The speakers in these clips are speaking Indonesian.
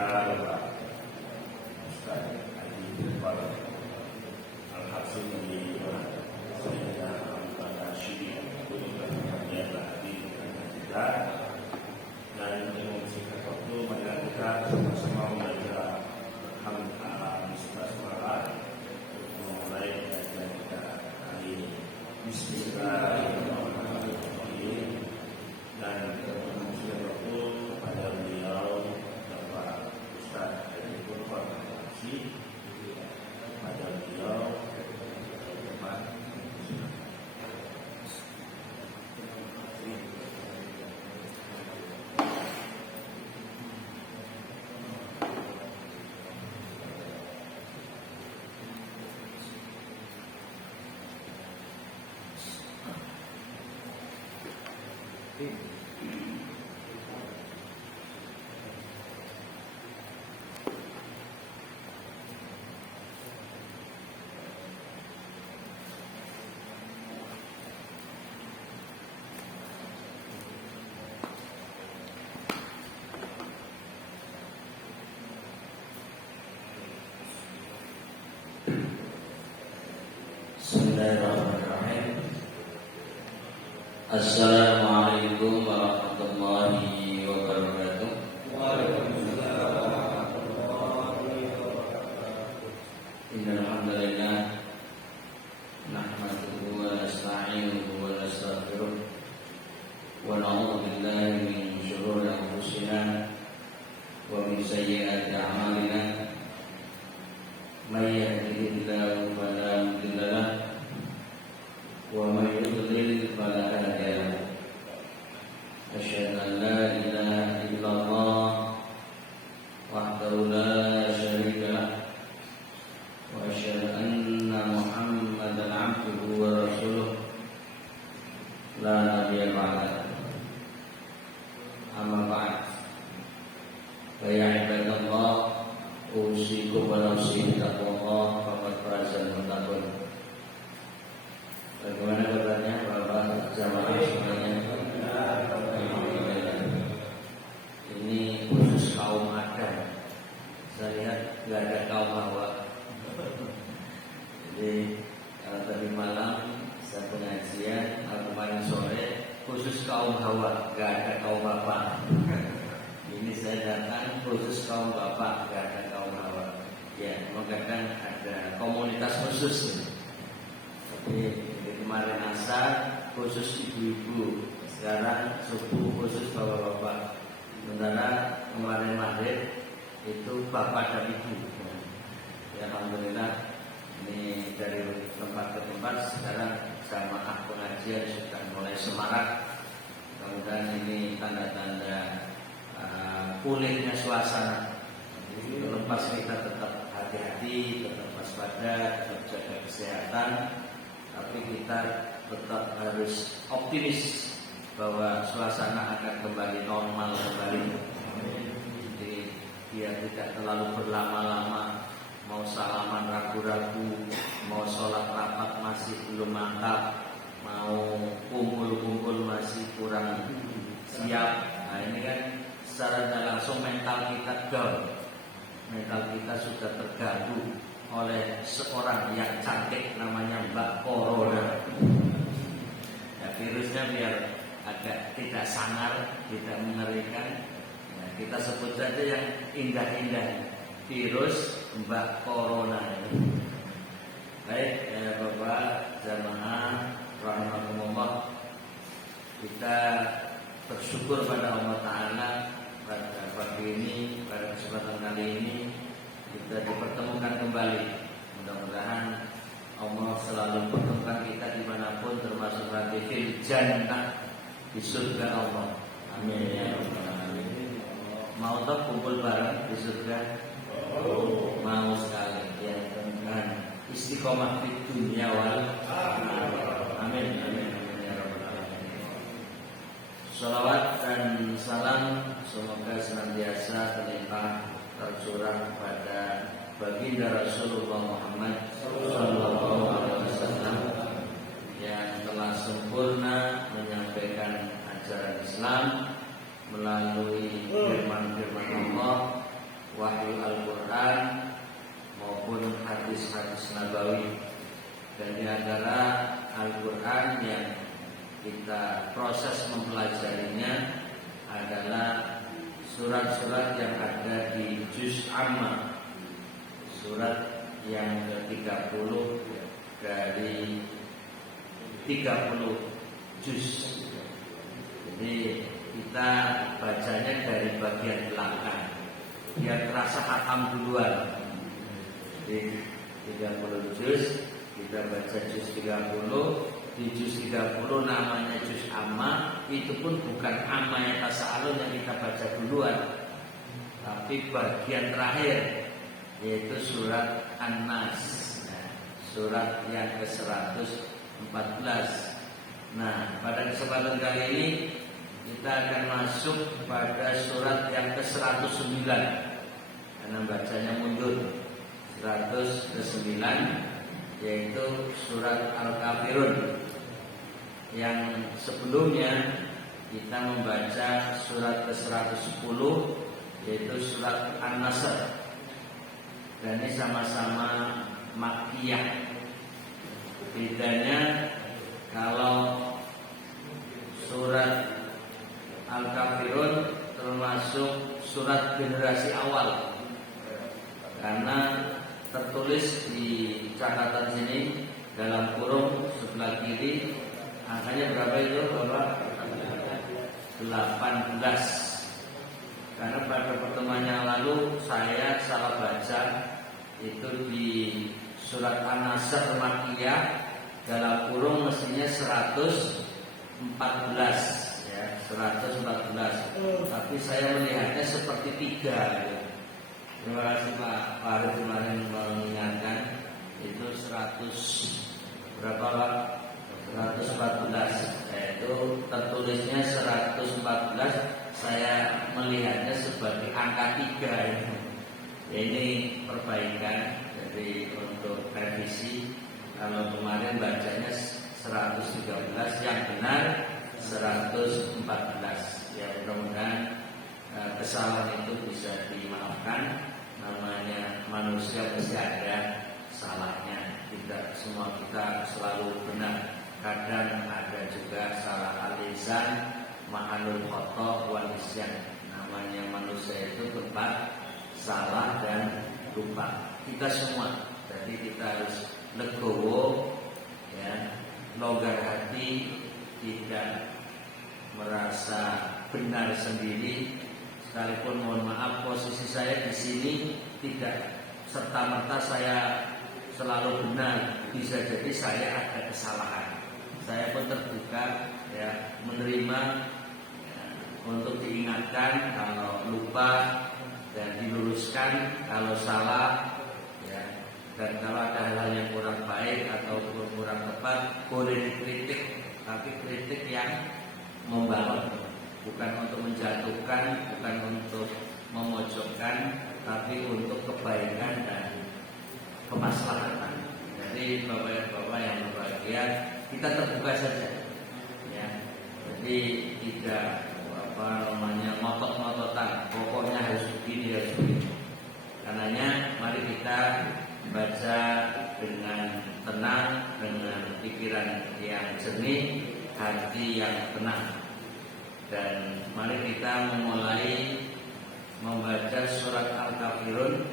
kita Bapak Ustaz Haji Jafar Al-Hasim di Sayyidina Al Rashid yang tadi kita dan mengusirkan waktu marilah kita sama-sama membaca Alhamdulillah Bismillah untuk memulai kajian kita hari ini. Bismillahirrahmanirrahim. Dan mengusirkan waktu kepada beliau Bapak Ustaz Haji Jafar Al-Hasim kepada beliau Bapak Bismillahirrahmanirrahim. Assalamualaikum warahmatullahi wabarakatuh. Waalaikumsalam warahmatullahi wabarakatuh. Innal hamdalillah nahmaduhu wa nasta'inuhu wa nastaghfiruh wa na'udzu billahi min shururi anfusina wa min sayyiati a'malina. May yahdihillahu fala mudilla lahu wa may yudlil fala hadiya lahu. Asyhadu an la ilaha illallah wahdahu la syarika lahu wa asyhadu anna Muhammadan 'abduhu wa rasuluh la nabiyya ba'dahu. Amma ba'd. Fa ya ibadallah usikum wa nafsi taqwallah faqad fazal muttaqun. Bagaimana kabarnya Bapak jamaah semuanya? Ini khusus kaum Adam. Saya lihat nggak ada kaum Hawa. Jadi kalau tadi malam saya pengajian, kemarin sore khusus kaum Hawa, nggak ada kaum Bapak. Ini saya datang khusus kaum Bapak, nggak ada kaum Hawa. Ya, kadang ada komunitas khusus. Tapi kemarin asar khusus ibu-ibu, sekarang subuh khusus bapak-bapak. Sementara kemarin maghrib itu bapak dan ibu. Ya, alhamdulillah ini dari tempat ke tempat sekarang jamaah pengajian sudah mulai semarak. Kemudian ini tanda-tanda pulihnya suasana. Jadi lepas kita tetap hati-hati, tetap waspada, tetap jaga kesehatan, tapi kita tetap harus optimis bahwa suasana akan kembali normal kembali. Jadi biar tidak terlalu berlama-lama, mau salaman ragu-ragu, mau sholat rapat masih belum mantap, mau kumpul-kumpul masih kurang siap. Nah ini kan secara tidak langsung mental kita down, mental kita sudah terganggu oleh seorang yang cantik namanya Mbak Corona. Ya, virusnya biar agak tidak sangar, tidak mengerikan. Ya, kita sebut saja yang indah-indah, virus Mbak Corona. Baik, ya Bapak jamaah rahimakumullah, kita bersyukur pada Allah Ta'ala pada pagi ini, pada kesempatan kali ini kita dipertemukan kembali. Mudah-mudahan Allah selalu pertemukan kita dimanapun, termasuk nanti fil jannah, di surga Allah. Amin ya rabbal alamin. Mau tak kumpul bareng di surga? Mau sekali ya, teman-teman. Istiqomah di dunia wal amin amin ya rabbal alamin. Salawat dan salam semoga senantiasa terlimpah tercurah pada baginda Rasulullah Muhammad sallallahu alaihi wasallam yang telah sempurna menyampaikan ajaran Islam melalui firman-firman Allah, di antara Al-Quran yang kita proses mempelajarinya adalah surat-surat yang ada di Juz Amma, surat yang ke-30 dari 30 juz. Jadi kita bacanya dari bagian belakang biar terasa hatam duluan. Jadi 30 juz, kita baca juz 30. Di juz 30 namanya juz amma, itu pun bukan amma yang tasa'alun yang kita baca duluan, tapi bagian terakhir yaitu surat An-Nas, surat yang ke-114. Nah, pada kesempatan kali ini kita akan masuk pada surat yang ke-109 karena bacanya mundur. 109 yaitu surat Al-Kafirun. Yang sebelumnya kita membaca surat ke-110 yaitu surat An-Nasr. Dan ini sama-sama Makkiyah. Bedanya kalau surat Al-Kafirun termasuk surat generasi awal, karena tertulis di catatan sini dalam kurung sebelah kiri angkanya berapa itu Bapak? 18. Karena pada pertemuan yang lalu saya salah baca, itu di surat An-Nasr Makkiyah dalam kurung mestinya 114 ya, 114. Tapi saya melihatnya seperti 3 gitu. Terima kasih Pak Farid kemarin mengingatkan, itu 100 berapa Pak? 114. Yaitu tertulisnya 114, saya melihatnya sebagai angka 3 ya. Ini perbaikan, jadi untuk revisi. Kalau kemarin bacanya 113, yang benar 114. Ya, mudah-mudahan kesalahan itu bisa dimaafkan. Namanya manusia pasti ada salahnya. Tidak semua kita selalu benar. Kadang ada juga salah al-lisan, ma'anul khata' wal isyan. Namanya manusia itu tempat salah dan lupa. Kita semua. Jadi kita harus legowo ya, longgar hati, tidak merasa benar sendiri. Sekalipun mohon maaf posisi saya di sini tidak serta-merta saya selalu benar, bisa jadi saya ada kesalahan. Saya pun terbuka ya, menerima ya, untuk diingatkan kalau lupa dan diluruskan kalau salah ya. Dan kalau ada hal-hal yang kurang baik atau kurang tepat boleh dikritik, tapi kritik yang membangun, bukan untuk menjatuhkan, bukan untuk memojokkan, tapi untuk kebaikan dan kemaslahatan. Jadi bapak-bapak yang berbahagia, kita terbuka saja ya. Jadi tidak ngotot-ngototan, pokoknya harus begini, harus begini. Karenanya mari kita baca dengan tenang, dengan pikiran yang jernih, hati yang tenang. Dan mari kita memulai membaca surat Al-Kafirun,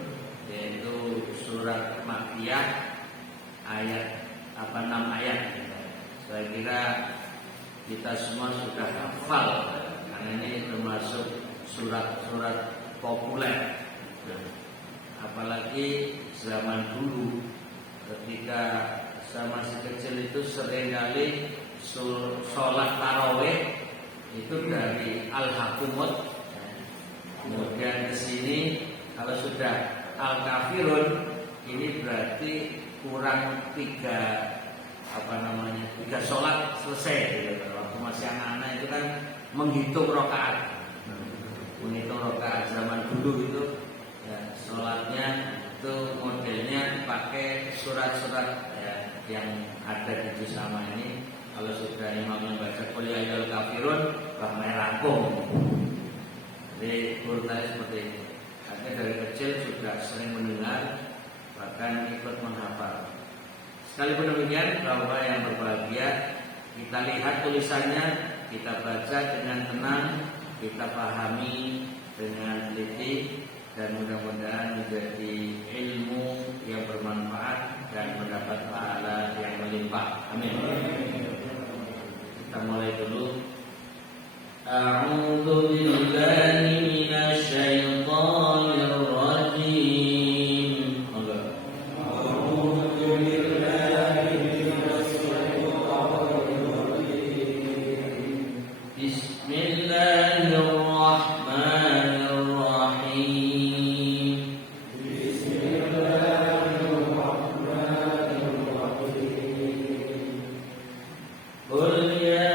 yaitu surat Makkiyah, ayat 6 ayat. Saya kira kita semua sudah hafal, karena ini termasuk surat-surat populer. Apalagi zaman dulu ketika saya masih kecil itu seringkali sholat tarawih itu dari Al-Hakumut, kemudian ke sini kalau sudah Al-Kafirun, ini berarti kurang 3 sholat selesai gitu. Waktu masih anak-anak itu kan menghitung rakaat zaman dulu itu ya, sholatnya itu modelnya pakai surat-surat ya, yang ada di juz sama ini. Kalau sudah imam membaca qul ya ayyuhal kafirun, ramai rampung. Jadi urutannya seperti ini. Saya dari kecil sudah sering mendengar, bahkan ikut menghafal. Sekalipun demikian, Bapak yang berbahagia, kita lihat tulisannya, kita baca dengan tenang, kita pahami dengan teliti, dan mudah-mudahan menjadi ilmu yang bermanfaat dan mendapat pahala yang melimpah. Amin. Kita mulai dulu. A'udzu billahi minasy syaithanir rajim. A'udzu billahi minasy syaithanir rajim. Bismillahirrahmanirrahim. Qul ya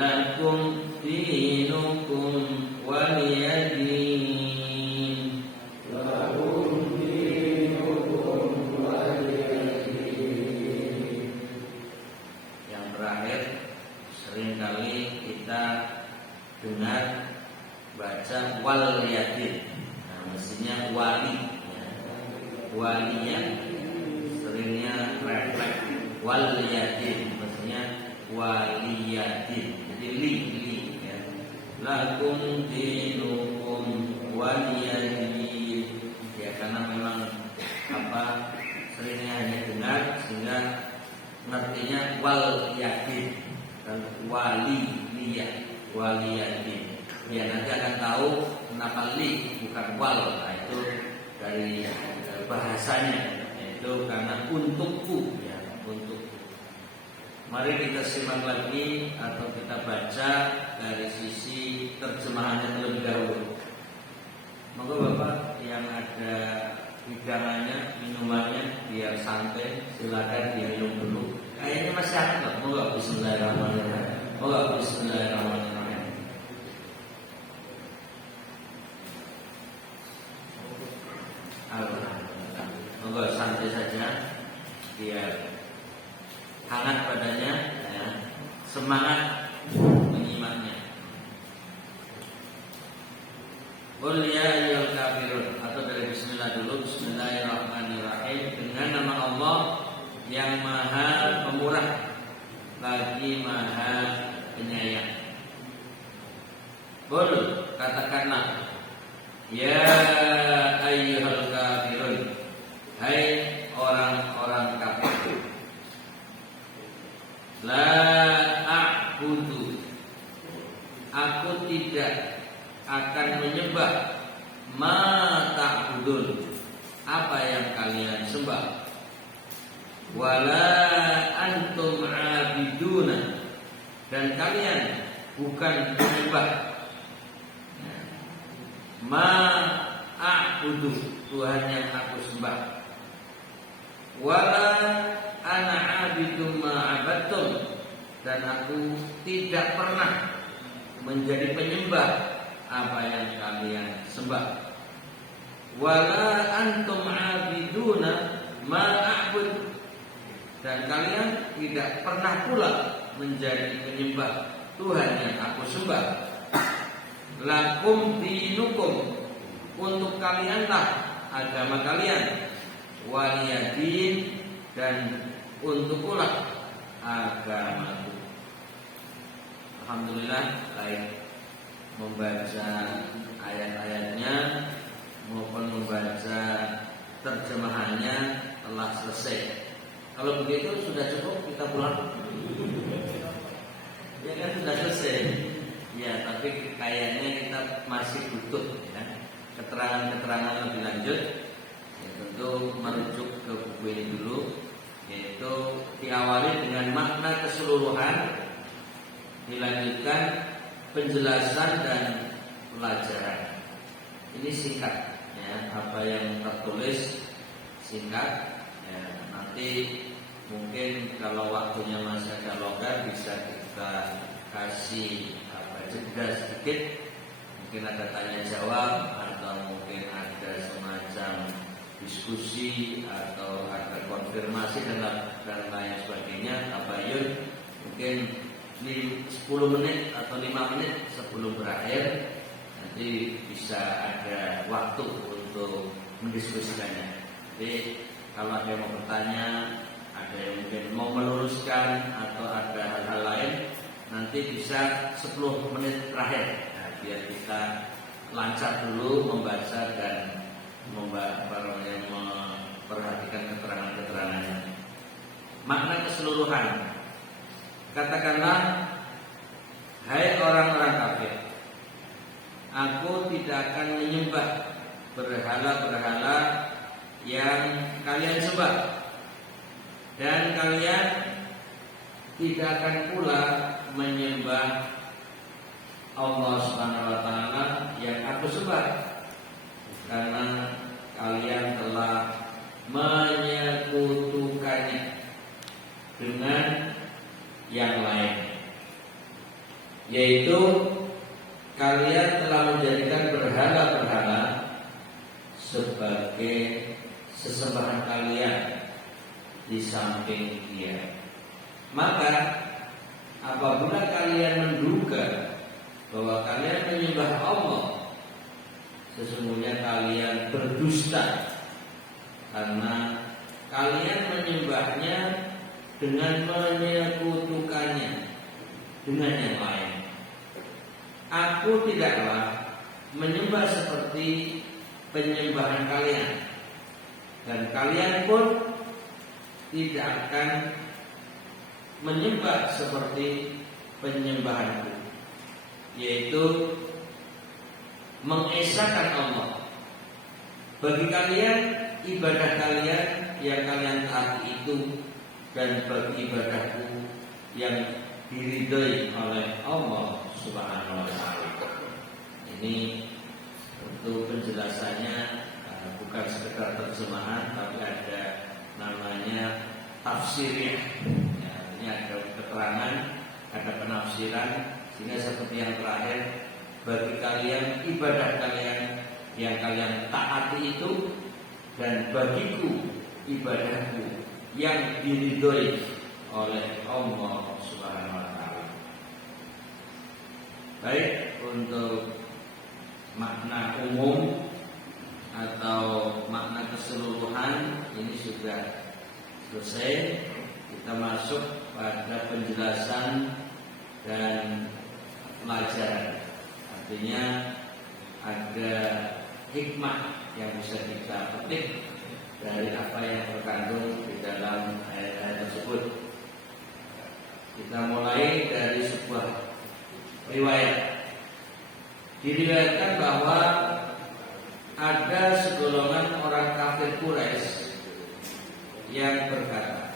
lakum dinukum waliyadin. Lakum dinukum waliyadin. Yang terakhir, seringkali kita dengar baca waliyadin. Nah, mestinya wali, waliyan. Seringnya refleks waliyadin, mestinya waliyadin. Jadi li ya. Lakum dinukum waliyadin. Ya, karena memang seringnya hanya dengar sehingga ngertinya waliyadin dan waliyadin. Ya, nanti akan tahu kenapa li bukan wal. Nah, itu dari bahasanya, itu karena untukku ya, untukku. Mari kita simak lagi atau kita baca dari sisi terjemahannya terlebih dahulu. Moga Bapak yang ada hidangannya, minumannya biar santai, silakan diminum dulu. Kayaknya masih hangat, moga bismillahirrahmanirrahim. Moga bismillahirrahmanirrahim. Moga santai saja biar hangat badannya ya. Semangat menyimaknya. Qul ya ayyuhal kafirun, atau dari bismillah dulu. Bismillahirrahmanirrahim. Dengan nama Allah yang maha pemurah lagi maha penyayang. Qul, katakanlah, ya ayyuhal kafirun, hai orang-orang kafir. La a'budu, aku tidak akan menyembah ma ta'budun, apa yang kalian sembah. Wala antum abiduna, dan kalian bukan menyembah ma a'budu, Tuhan yang aku sembah. Wala ana abidum ma'abattum, dan aku tidak pernah menjadi penyembah apa yang kalian sembah. Wala antum abiduna ma'abud, dan kalian tidak pernah pula menjadi penyembah Tuhan yang aku sembah. Lakum dinukum, untuk kalianlah agama kalian. Waliyadin, dan untuk pulang agama. Alhamdulillah, baik membaca ayat-ayatnya maupun membaca terjemahannya telah selesai. Kalau begitu sudah cukup kita pulang. Ya kan sudah selesai. Ya, tapi kayaknya kita masih butuh ya, keterangan-keterangan lebih lanjut. Ya, tentu merujuk ke buku ini dulu, yaitu diawali dengan makna keseluruhan, dilanjutkan penjelasan dan pelajaran. Ini singkat ya, apa yang tertulis singkat ya, nanti mungkin kalau waktunya masih agak longgar bisa kita kasih jeda sedikit, mungkin ada tanya jawab atau mungkin ada semacam diskusi atau ada konfirmasi dan lain sebagainya, tabayun. Mungkin 10 menit atau 5 menit sebelum berakhir nanti bisa ada waktu untuk mendiskusikannya. Jadi kalau ada yang mau bertanya, ada yang mungkin mau meluruskan atau ada hal-hal lain, nanti bisa 10 menit terakhir. Nah, biar kita lancar dulu membaca dan memperhatikan keterangan-keterangannya. Makna keseluruhan. Katakanlah, hai orang-orang kafir, aku tidak akan menyembah berhala-berhala yang kalian sembah, dan kalian tidak akan pula menyembah Allah Subhanahu wa taala yang aku sembah, karena kalian telah menyekutukannya dengan yang lain, yaitu kalian telah menjadikan berhala-berhala sebagai sesembahan kalian di samping Dia. Maka apabila kalian menduga bahwa kalian menyembah Allah, sesungguhnya kalian berdusta, karena kalian menyembahnya dengan menyekutukannya dengan yang lain. Aku tidaklah menyembah seperti penyembahan kalian, dan kalian pun tidak akan menyembah seperti penyembahanku, yaitu mengesahkan Allah. Bagi kalian, ibadah kalian yang kalian taati itu, dan bagi ibadahku yang diridhoi oleh Allah Subhanahu wa taala. Ini tentu penjelasannya bukan sekedar terjemahan, tapi ada namanya tafsirnya. Ya, ini ada keterangan, ada penafsiran, sehingga seperti yang terakhir, bagi kalian ibadah kalian yang kalian taati itu, dan bagiku ibadahku yang diridhoi oleh Allah Subhanahu wa taala. Baik, untuk makna umum atau makna keseluruhan ini sudah selesai. Kita masuk pada penjelasan dan pelajaran. Artinya ada hikmah yang bisa kita petik dari apa yang terkandung di dalam ayat-ayat tersebut. Kita mulai dari sebuah riwayat. Diriwayatkan bahwa ada segolongan orang kafir Quraisy yang berkata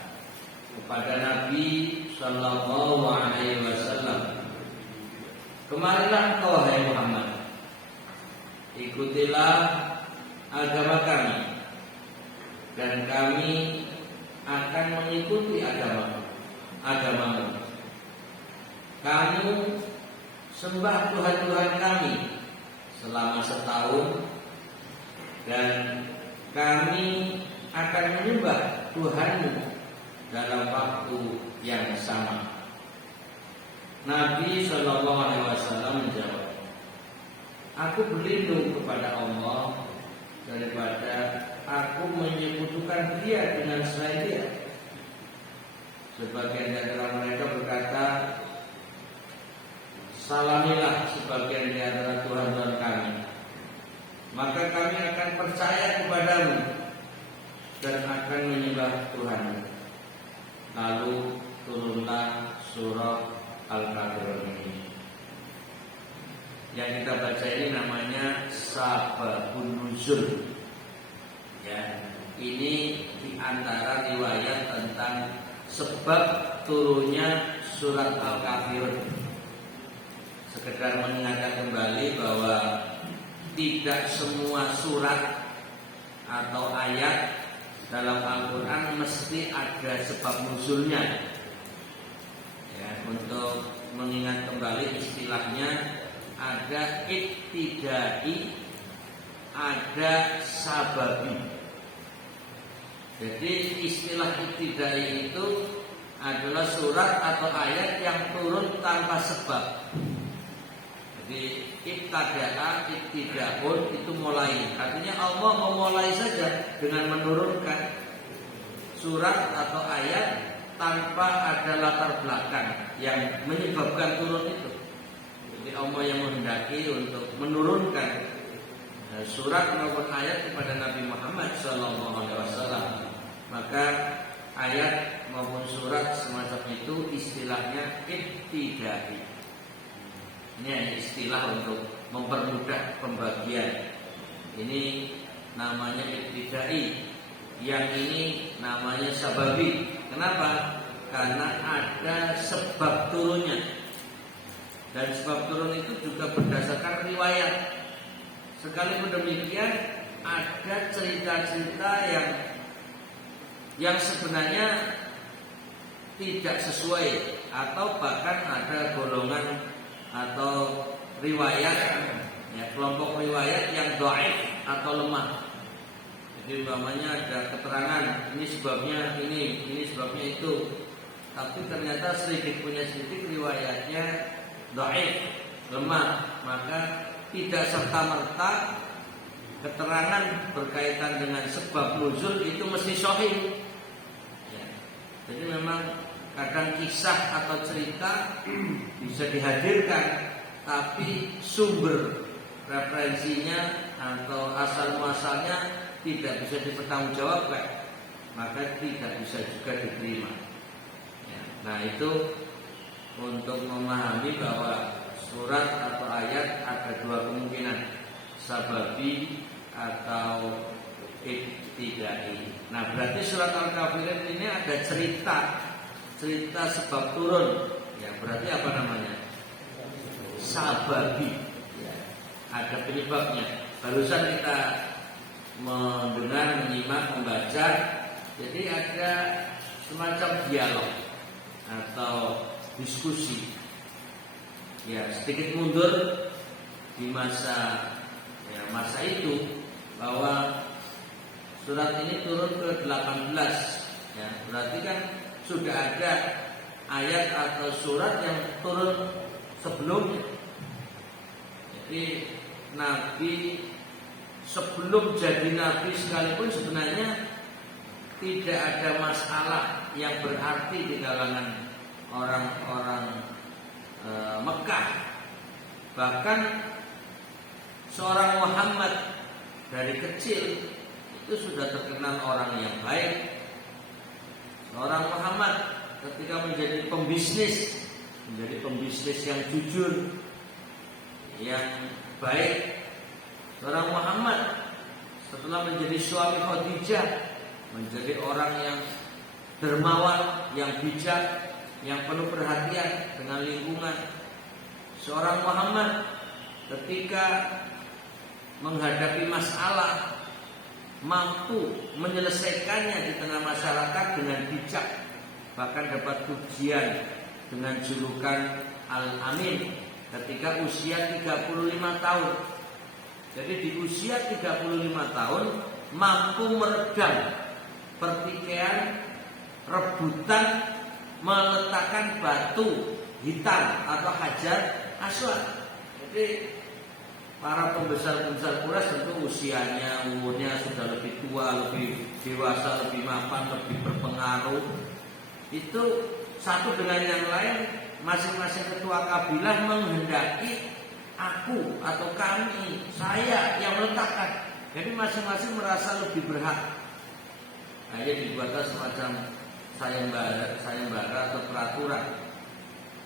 kepada Nabi Sallallahu Alaihi Wasallam, "Kemarilah engkau hai Muhammad, ikutilah agama kami, dan kami akan mengikuti agamamu. Kamu sembah Tuhan-Tuhan kami selama setahun, dan kami akan menyembah Tuhanmu dalam waktu yang sama." Nabi Shallallahu Alaihi Wasallam menjawab, "Aku berlindung kepada Allah daripada aku menyekutukan Dia dengan selain Dia. Sebagian di antara mereka berkata, salamilah sebagian di antara Tuhan kami, maka kami akan percaya kepadamu dan akan menyembah Tuhan. Lalu turunlah surah Al-Kafirun ini. Yang kita baca ini namanya Sababun Nuzul. Ya, ini di antara riwayat tentang sebab turunnya surat Al-Kafirun. Sekedar mengingatkan kembali bahwa tidak semua surat atau ayat dalam Al-Quran mesti ada sebab nuzulnya. Ya, untuk mengingat kembali istilahnya, ada ibtidai, ada sababi. Jadi istilah ibtidai itu adalah surat atau ayat yang turun tanpa sebab. Jadi ibtidaun itu mulai. Artinya Allah memulai saja dengan menurunkan surat atau ayat tanpa ada latar belakang yang menyebabkan turun itu. Jadi Allah yang menghendaki untuk menurunkan surat maupun ayat kepada Nabi Muhammad SAW. Maka ayat maupun surat semacam itu istilahnya ibtidai. Ini istilah untuk mempermudah pembagian. Ini namanya ibtidai, yang ini namanya sababi. Kenapa? Karena ada sebab turunnya. Dan sebab turun itu juga berdasarkan riwayat. Sekalipun demikian, ada cerita-cerita yang sebenarnya tidak sesuai, atau bahkan ada golongan atau riwayat, ya, kelompok riwayat yang dhaif atau lemah. Jadi umpamanya ada keterangan ini sebabnya ini sebabnya itu, tapi ternyata sedikit riwayatnya dhaif, lemah, maka tidak serta-merta keterangan berkaitan dengan sebab nuzul itu mesti sahih. Ya. Jadi memang kadang kisah atau cerita bisa dihadirkan, tapi sumber referensinya atau asal muasalnya tidak bisa dipertanggungjawabkan, maka tidak bisa juga diterima. Ya. Nah, itu untuk memahami bahwa surat atau ayat ada dua kemungkinan, sababi atau ibtidai. Nah, berarti surat Al-Kafirun ini ada cerita sebab turun, ya, berarti apa namanya? Sababi, ya, ada penyebabnya. Barusan kita mendengar, menyimak, membaca, jadi ada semacam dialog atau diskusi. Ya, sedikit mundur di masa itu, bahwa surat ini turun ke 18, ya, berarti kan sudah ada ayat atau surat yang turun sebelumnya. Jadi Nabi sebelum jadi Nabi sekalipun sebenarnya tidak ada masalah yang berarti di kalangan orang-orang Mekah. Bahkan seorang Muhammad dari kecil itu sudah terkenal orang yang baik. Seorang Muhammad ketika menjadi pembisnis yang jujur, yang baik. Seorang Muhammad setelah menjadi suami Khadijah, menjadi orang yang dermawan, yang bijak, yang penuh perhatian dengan lingkungan. Seorang Muhammad ketika menghadapi masalah mampu menyelesaikannya di tengah masyarakat dengan bijak, bahkan dapat pujian dengan julukan Al-Amin ketika usia 35 tahun. Jadi di usia 35 tahun mampu meredam pertikaian, rebutan meletakkan batu hitam atau hajar aswad. Jadi para pembesar-pembesar Quraisy tentu usianya, umurnya sudah lebih tua, lebih dewasa, lebih mapan, lebih berpengaruh. itu satu dengan yang lain, masing-masing ketua kabilah menghendaki aku atau kami, saya yang meletakkan. Jadi masing-masing merasa lebih berhak. Akhirnya dibuatlah semacam sayembara atau peraturan,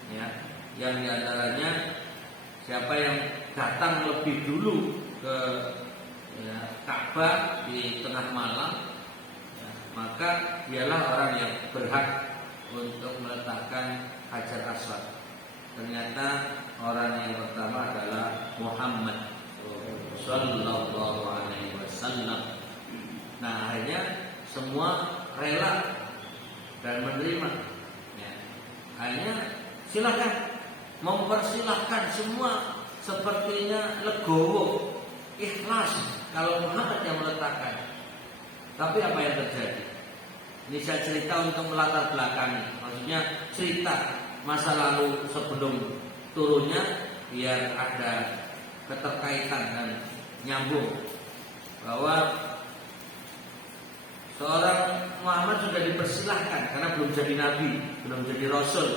ya, yang diantaranya siapa yang datang lebih dulu ke Ka'bah di tengah malam, ya, maka dialah orang yang berhak untuk meletakkan Hajar Aswad. Ternyata orang yang pertama adalah Muhammad Sallallahu Alaihi Wasallam. Nah, akhirnya semua rela dan menerima. Ya. Akhirnya silakan, mempersilahkan semua, sepertinya legowo, ikhlas kalau Muhammad yang meletakkan. Tapi apa yang terjadi? Ini saya cerita untuk melatar belakangi, maksudnya cerita masa lalu sebelum turunnya biar ada keterkaitan dan nyambung, bahwa seorang Muhammad sudah dipersilahkan karena belum jadi nabi, belum jadi rasul,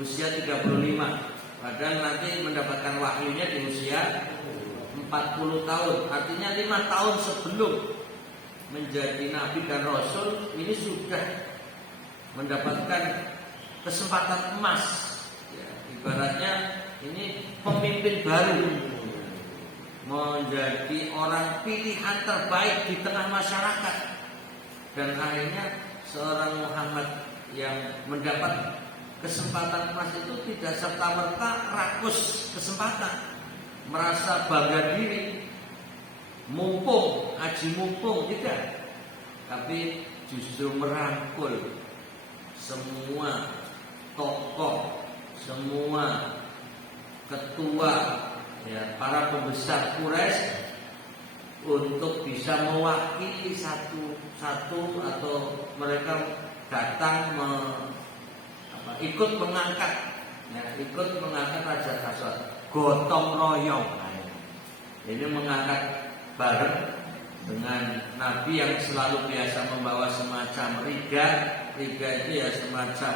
usia 35, padahal nanti mendapatkan wahyunya di usia 40 tahun, artinya 5 tahun sebelum menjadi nabi dan rasul ini sudah mendapatkan kesempatan emas, ya, ibaratnya ini pemimpin baru, menjadi orang pilihan terbaik di tengah masyarakat. Dan akhirnya seorang Muhammad yang mendapat kesempatan emas itu tidak serta-merta rakus kesempatan, merasa bangga diri, mumpung, aji mumpung, tidak, tapi justru merangkul semua tokoh, semua ketua, ya, para pembesar Quraisy untuk bisa mewakili satu-satu, atau mereka datang ikut mengangkat, ya, ikut mengangkat Hajar Aswad, gotong royong. Ini mengangkat bareng dengan Nabi yang selalu biasa membawa semacam riga itu ya semacam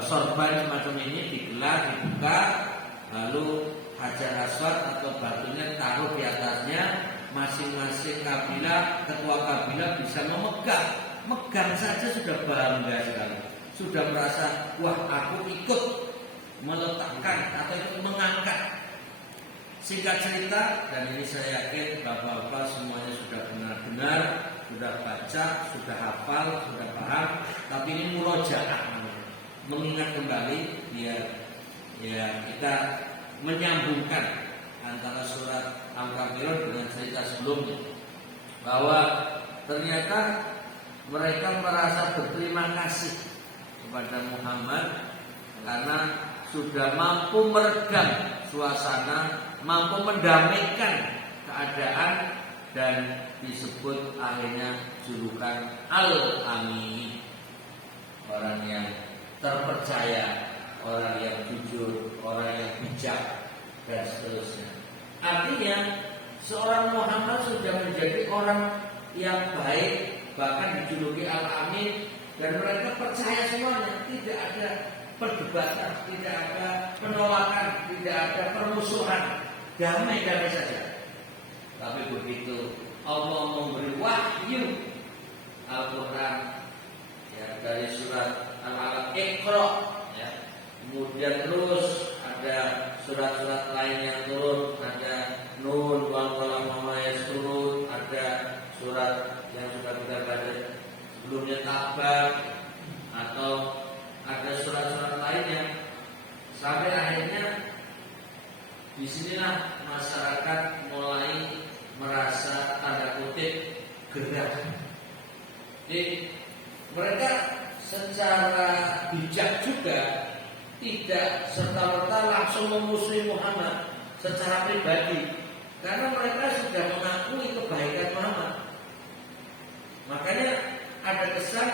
sorban semacam ini, digelar, dibuka, lalu Hajar Aswad atau batunya taruh di atasnya. Masing-masing kabilah, ketua kabilah bisa megang saja sudah bangga sekali, sudah merasa wah aku ikut meletakkan atau ikut mengangkat. Singkat cerita, dan ini saya yakin bapak-bapak semuanya sudah benar-benar sudah baca, sudah hafal, sudah paham, tapi ini murojaah, mengingat kembali biar ya kita menyambungkan antara surat Al-Kafirun dengan cerita sebelumnya, bahwa ternyata mereka merasa berterima kasih kepada Muhammad karena sudah mampu meredam suasana, mampu mendamaikan keadaan, dan disebut akhirnya julukan Al-Amin, orang yang terpercaya, orang yang jujur, orang yang bijak, dan seterusnya. Artinya seorang Muhammad sudah menjadi orang yang baik, bahkan dijuluki Al-Amin, dan mereka percaya semuanya, tidak ada perdebatan, tidak ada penolakan, tidak ada permusuhan, damai-damai saja. Tapi begitu Allah memberi wahyu Al-Quran, ya, dari surat Al-Alaq, Iqra, ya, kemudian terus ada surat-surat lain yang turun, ada Nun, wal qalam wa ma yasturun, ada surat yang sudah kita baca sebelumnya Tabar, atau ada surat-surat lainnya, sampai akhirnya disinilah masyarakat mulai merasa tanda kutip gerah. Jadi mereka secara bijak juga tidak serta-merta langsung memusuhi Muhammad secara pribadi, karena mereka sudah mengakui kebaikan Muhammad. Makanya ada kesan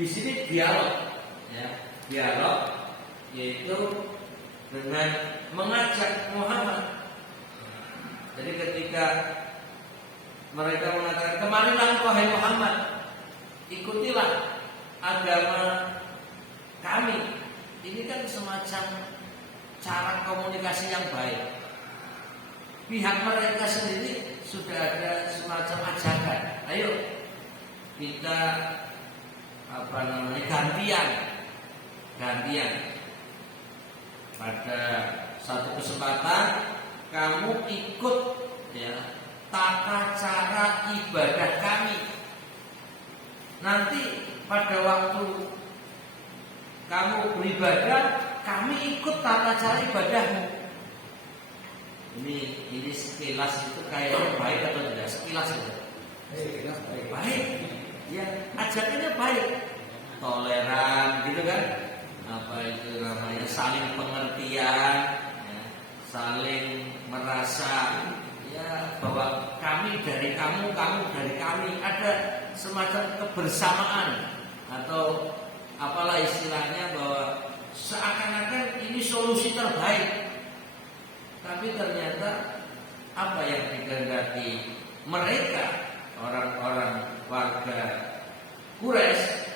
di sini dialog, ya, dialog, yaitu dengan mengajak Muhammad. Jadi ketika mereka mengatakan, kemarilah wahai Muhammad, ikutilah agama kami. Ini kan semacam cara komunikasi yang baik. Pihak mereka sendiri sudah ada semacam ajakan. Ayo kita gantian. Pada satu kesempatan kamu ikut ya tata cara ibadah kami. Nanti pada waktu kamu beribadah, kami ikut tata cara ibadahmu. Ini sekilas itu kayaknya baik atau tidak? Sekilas itu. Baik. Ya, ajakannya baik. Toleran gitu kan? Apa itu namanya? Saling pengertian, ya, saling merasa ya bahwa kami dari kamu, kamu dari kami, ada semacam kebersamaan atau apalah istilahnya, bahwa seakan-akan ini solusi terbaik. Tapi ternyata apa yang dikehendaki mereka, orang-orang warga Quraisy,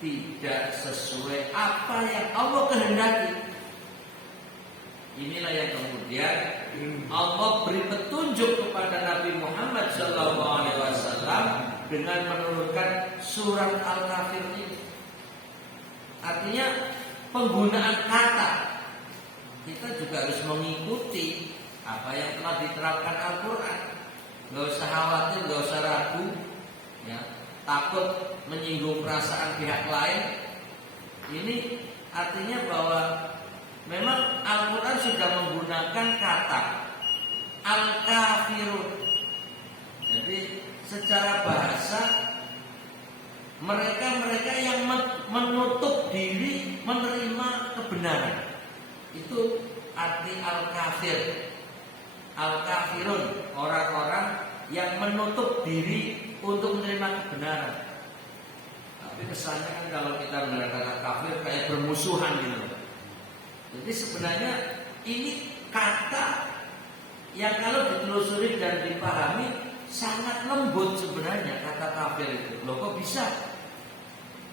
tidak sesuai apa yang Allah kehendaki. Inilah yang kemudian Allah beri petunjuk kepada Nabi Muhammad SAW dengan menurunkan surat Al-Kafir ini. Artinya penggunaan kata kita juga harus mengikuti apa yang telah diterapkan Al-Quran. Gak usah khawatir, gak usah ragu, ya, takut menyinggung perasaan pihak lain. Ini artinya bahwa memang Al-Quran sudah menggunakan kata Al-Kafirun. Jadi secara bahasa mereka yang menutup diri menerima kebenaran. Itu arti al-kafir. Al-kafirun, orang-orang yang menutup diri untuk menerima kebenaran. Tapi kesannya kan kalau kita mendengar kata kafir kayak bermusuhan gitu. Jadi sebenarnya ini kata yang kalau ditelusuri dan dipahami sangat lembut sebenarnya kata kafir itu. Loh kok bisa?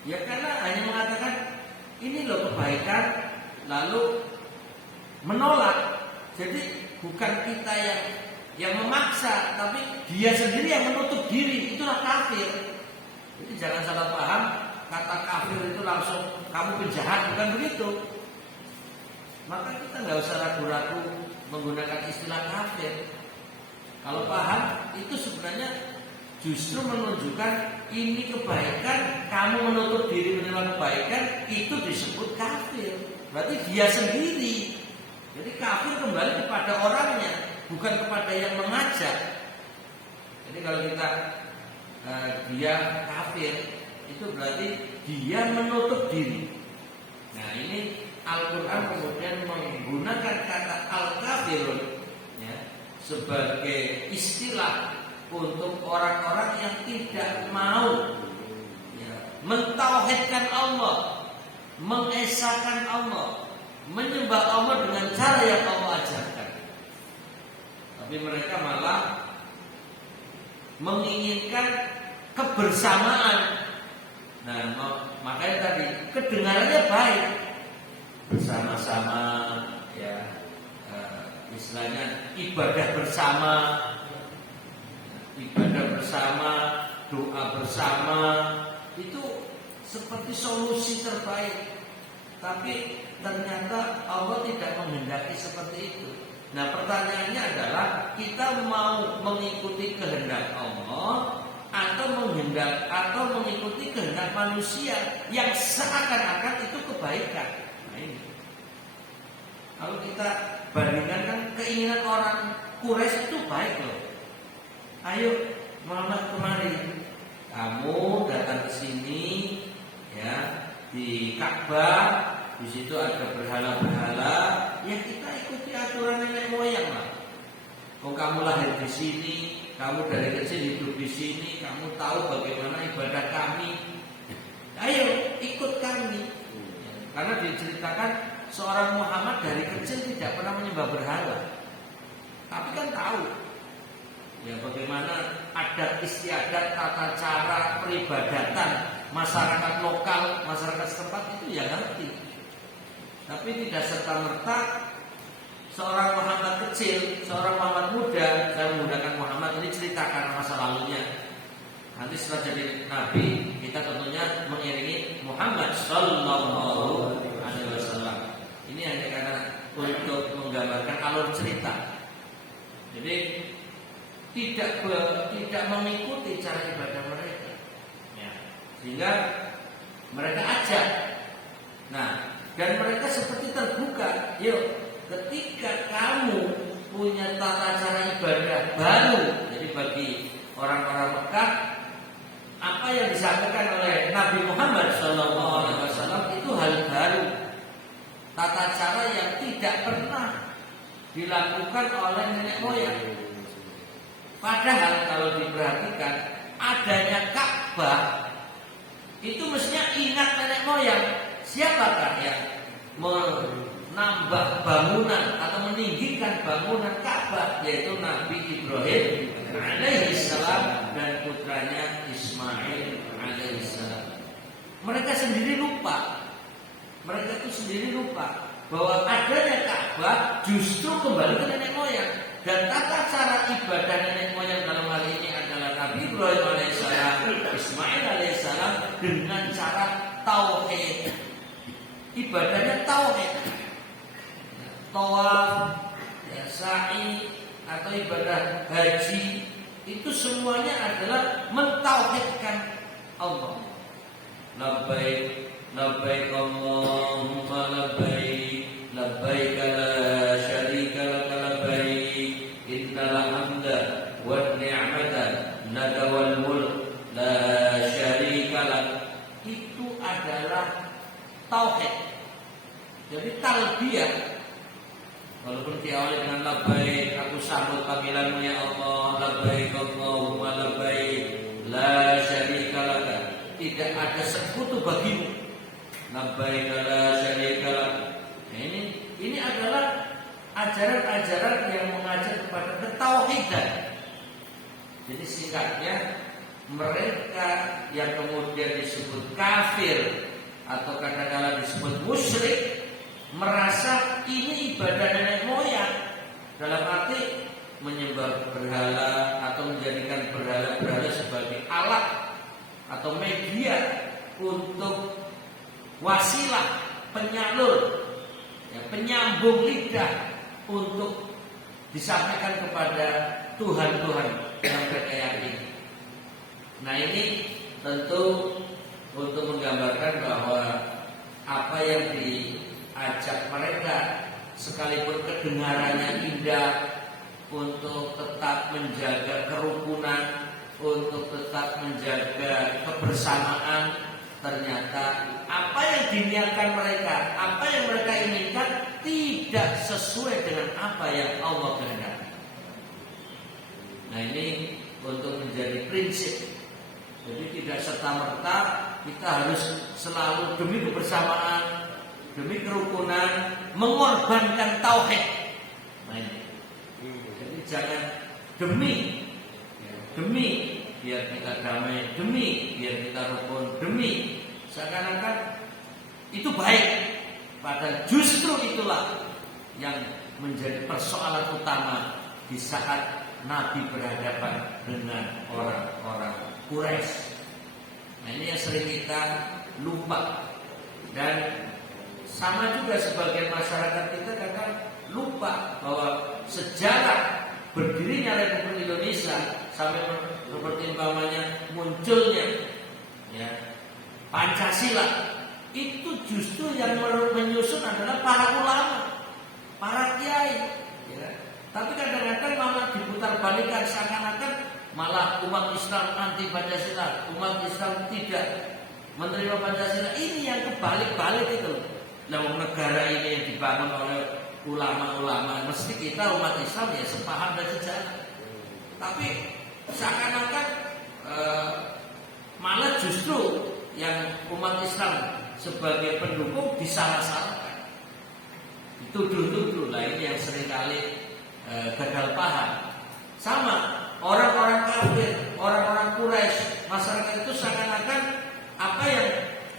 Ya karena hanya mengatakan ini loh kebaikan, lalu menolak. Jadi bukan kita yang memaksa, tapi dia sendiri yang menutup diri. Itulah kafir. Jadi jangan salah paham, kata kafir itu langsung kamu penjahat, bukan begitu. Maka kita nggak usah ragu-ragu menggunakan istilah kafir. Kalau paham, itu sebenarnya justru menunjukkan ini kebaikan, kamu menutup diri menerima kebaikan, itu disebut kafir. Berarti dia sendiri. Jadi kafir kembali kepada orangnya, bukan kepada yang mengajak. Jadi kalau kita dia kafir, itu berarti dia menutup diri. Nah ini Al-Quran kemudian menggunakan kata al-kafirun ya, sebagai istilah untuk orang-orang yang tidak mau ya, mentauhidkan Allah, mengesahkan Allah, menyembah Allah dengan cara yang Allah ajarkan. Tapi mereka malah menginginkan kebersamaan. Nah, makanya tadi kedengarannya baik, bersama-sama, ya, istilahnya ibadah bersama, doa bersama, itu seperti solusi terbaik. Tapi ternyata Allah tidak menghendaki seperti itu. Nah pertanyaannya adalah kita mau mengikuti kehendak Allah atau mengikuti kehendak manusia yang seakan-akan itu kebaikan. Nah ini. Kalau kita bandingkan kan keinginan orang Quraisy itu baik loh. Ayo Muhammad kemari, kamu datang ke sini ya, di Ka'bah, di situ ada berhala-berhala, ya kita ikuti aturan nenek moyang lah. Kok kamu lahir di sini, kamu dari kecil hidup di sini, kamu tahu bagaimana ibadah kami. Ayo ikut kami. Karena diceritakan seorang Muhammad dari kecil tidak pernah menyembah berhala, tapi kan tahu ya bagaimana adat istiadat, tata cara peribadatan masyarakat lokal, masyarakat setempat itu ya ngerti. Tapi tidak serta-merta seorang Muhammad kecil, seorang Muhammad muda, saya menggunakan Muhammad ini cerita karena masa lalunya. Nanti setelah jadi Nabi, kita tentunya mengiringi Muhammad Sallallahu Alaihi Wasallam. Ini hanya karena untuk menggambarkan alur cerita. Jadi tidak mengikuti cara ibadah mereka, ya. Sehingga mereka ajak. Nah, dan mereka seperti terbuka. Yuk, ketika kamu punya tata cara ibadah baru, jadi bagi orang-orang Mekah, apa yang disampaikan oleh Nabi Muhammad SAW itu hal baru, tata cara yang tidak pernah dilakukan oleh nenek moyang. Padahal kalau diperhatikan, adanya Ka'bah itu mestinya ingat nenek moyang. Siapakah yang menambah bangunan atau meninggikan bangunan Ka'bah? Yaitu Nabi Ibrahim alaihissalam dan putranya Ismail alaihissalam. Mereka sendiri lupa. Mereka itu sendiri lupa bahwa adanya Ka'bah justru kembali ke nenek moyang. Dan tata cara ibadah nenek moyang dalam hal ini adalah Nabi Ibrahim alaihissalam, Ismail alaihissalam dengan cara tauhid. Ibadahnya tauhid, tawaf, ya, sa'i atau ibadah haji itu semuanya adalah mentauhidkan Allah. Labbaik, labbaik Allahumma labbaik, labbaik la syarika laka labbaik, innal hamda wan ni'mata laka wal mulk la syarika lak. Itu adalah tauhid. Jadi talbiyah, walaupun diawali dengan labbaik, aku sambut panggilanmu ya Allah, labbaik Allahumma labbaik, la syarika laka, tidak ada sekutu bagimu, labbaik la syarika laka. Nah, ini adalah ajaran-ajaran yang mengajak kepada ketauhidan. Jadi singkatnya, mereka yang kemudian disebut kafir atau kadang-kadang disebut musyrik merasa ini ibadah nenek moyang, dalam arti menyembah berhala atau menjadikan berhala-berhala sebagai alat atau media untuk wasilah, penyalur, ya, penyambung lidah untuk disampaikan kepada Tuhan-Tuhan yang mereka yakini. Nah, ini tentu untuk menggambarkan bahwa apa yang diajak mereka, sekalipun kedengarannya indah, untuk tetap menjaga kerukunan, untuk tetap menjaga kebersamaan, ternyata apa yang diniatkan mereka, apa yang mereka inginkan tidak sesuai dengan apa yang Allah kehendaki. Nah, ini untuk menjadi prinsip. Jadi tidak serta-merta kita harus selalu demi kebersamaan, demi kerukunan, mengorbankan tauhid. Nah, jadi jangan demi biar kita damai, demi biar kita rukun, demi seakan-akan itu baik. Padahal justru itulah yang menjadi persoalan utama di saat Nabi berhadapan dengan orang-orang Quraisy. Nah, ini yang sering kita lupa. Dan sama juga sebagian masyarakat kita kadang lupa bahwa sejarah berdirinya Republik Indonesia sampai seperti umpamanya munculnya, ya, Pancasila, itu justru yang menyusun adalah para ulama, para kiai, ya. Tapi kadang-kadang malah diputar-balikan seakan-akan malah umat Islam anti Pancasila, umat Islam tidak menerima Pancasila. Ini yang kebalik-balik itu. Nah, negara ini yang dibangun oleh ulama-ulama, mesti kita umat Islam ya sepaham dan sejalan. Tapi seakan-akan malah justru yang umat Islam sebagai pendukung disalah-salahkan, dituduh-tuduh. Nah, ini yang seringkali gagal paham. Sama orang-orang kafir, orang-orang Quraisy, masyarakat itu seakan-akan apa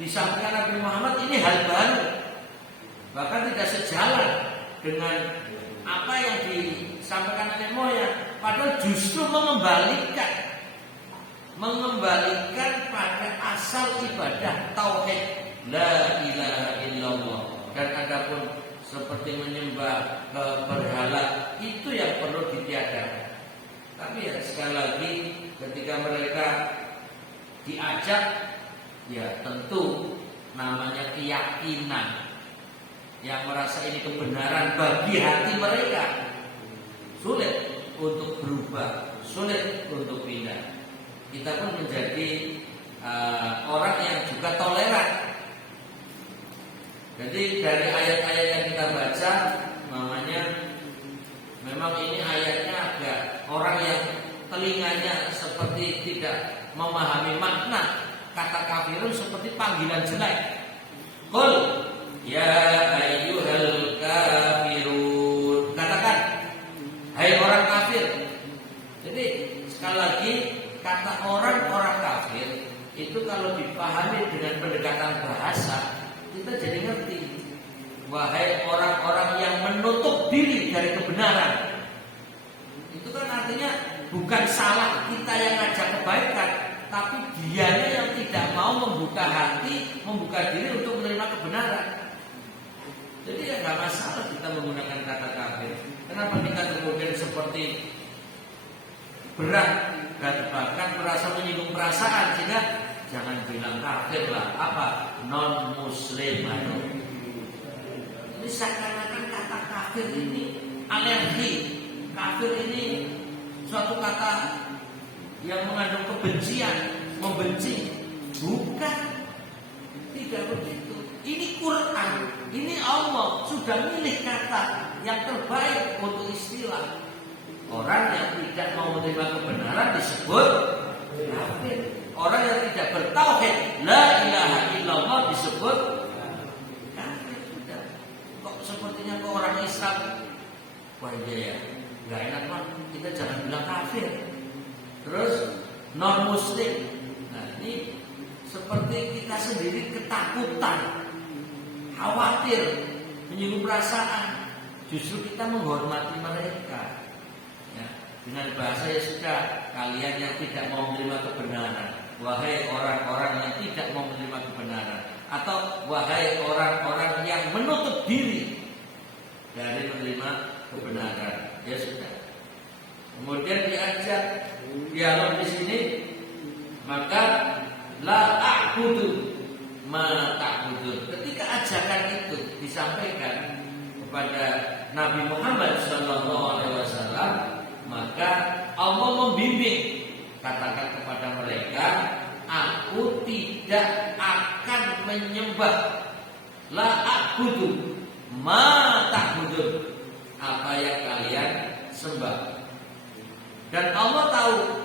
disampaikan Nabi Muhammad ini hal baru, bahkan tidak sejalan dengan apa yang disampaikan nenek moyang. Padahal justru mengembalikan pada asal ibadah tauhid la ilaha illallah. Dan adapun seperti menyembah ke berhala itu yang perlu ditiadakan. Tapi ya sekali lagi ketika mereka diajak, ya tentu namanya keyakinan yang merasa ini kebenaran bagi hati mereka, sulit untuk berubah, sulit untuk pindah. Kita pun menjadi orang yang juga toleran. Jadi dari ayat-ayat yang kita baca, namanya memang ini ayatnya agak orang yang telinganya seperti tidak memahami makna kata kafirun seperti panggilan jelek. Qul ya ayyuhal kafirun. Katakan, hai orang kafir. Jadi sekali lagi kata orang-orang kafir itu kalau dipahami dengan pendekatan bahasa, kita jadi ngerti. Wahai orang-orang yang menutup diri dari kebenaran. Itu kan artinya bukan salah kita yang ngajak kebaikan, tapi dianya yang tidak mau membuka hati, membuka diri untuk menerima kebenaran. Jadi ya nggak masalah kita menggunakan kata kafir. Kenapa kita kemudian seperti berat dan bahkan merasa menyinggung perasaan? Sehingga jangan bilang kafir lah, apa non muslim. Ini seakan-akan kata kafir ini alergi. Kafir ini suatu kata yang mengandung kebencian, membenci. Bukan, tidak begitu. Ini Quran, ini Allah sudah milih kata yang terbaik untuk istilah. Orang yang tidak mau menerima kebenaran disebut kafir. Orang yang tidak bertauhid la ilaha illallah disebut kafir. Sudah. Kok sepertinya ke orang Islam, wah iya ya, nggak enak mah, kita jangan bilang kafir. Terus non muslim. Nah ini seperti kita sendiri ketakutan, khawatir, menyinggung perasaan. Justru kita menghormati mereka. Ya, dengan bahasa ya sudah, kalian yang tidak mau menerima kebenaran, wahai orang-orang yang tidak mau menerima kebenaran, atau wahai orang-orang yang menutup diri dari menerima kebenaran. Ya sudah. Kemudian diajak dialog di sini, maka la a'budu ma ta'budun. Ketika ajakan itu disampaikan kepada Nabi Muhammad SAW, maka Allah membimbing, katakan kepada mereka, aku tidak akan menyembah la a'budu ma ta'budun, apa yang kalian sembah. Dan Allah tahu,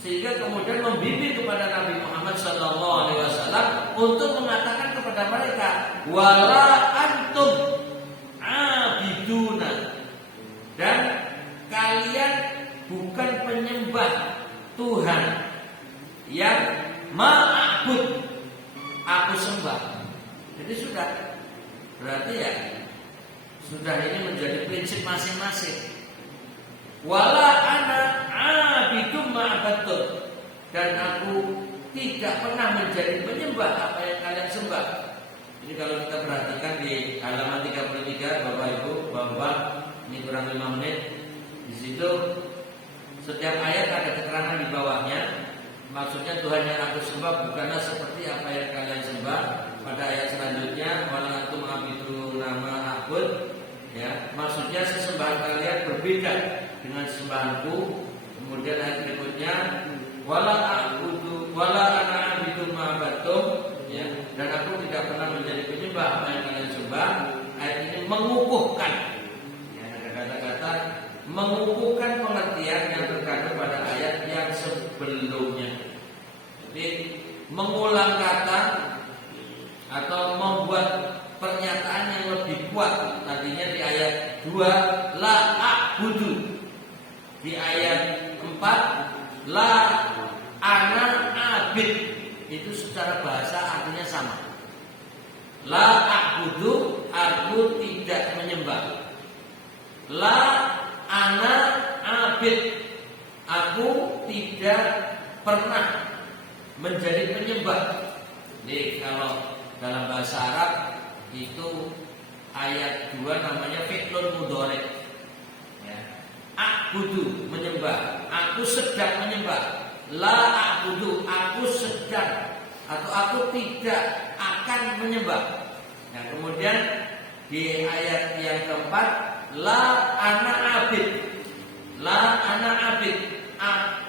sehingga kemudian membimbing kepada Nabi Muhammad SAW untuk mengatakan kepada mereka, wala antum abiduna, dan kalian bukan penyembah Tuhan yang ma'abud, aku sembah. Jadi sudah, berarti ya sudah, ini menjadi prinsip masing-masing. Wala ana abidum ma'abadun, dan aku tidak pernah menjadi penyembah apa yang kalian sembah. Jadi kalau kita perhatikan di halaman 33, Bapak Ibu, Bapak, ini kurang 5 menit. Di situ setiap ayat ada keterangan di bawahnya. Maksudnya Tuhan yang aku sembah bukanlah seperti apa yang kalian sembah. Pada ayat selanjutnya, wala antum abidu nama abud, ya, maksudnya sesembahan kalian berbeda dengan sembahanku. Kemudian ayat berikutnya, wala a'budu wala ana abidu ma'abatum, ya, dan aku tidak pernah menjadi penyembah apa yang kalian sembah. Ayat ini mengukuhkan, ya, ada kata-kata mengukuhkan pengertian yang terkandung pada ayat yang sebelumnya. Jadi mengulang kata atau membuat pernyataan yang lebih kuat. Tadinya di ayat 2 la a'budu, di ayat 4 la ana abid. Itu secara bahasa artinya sama. La a'budu, aku tidak menyembah. La ana abid, aku tidak pernah menjadi penyembah. Jadi kalau dalam bahasa Arab itu ayat 2 namanya fi'lun mudhari. Ya. A'budu, menyembah. Aku sedang menyembah. La a'budu, aku sedang atau aku tidak akan menyembah. Nah, kemudian di ayat yang keempat, la ana abid. La ana abid,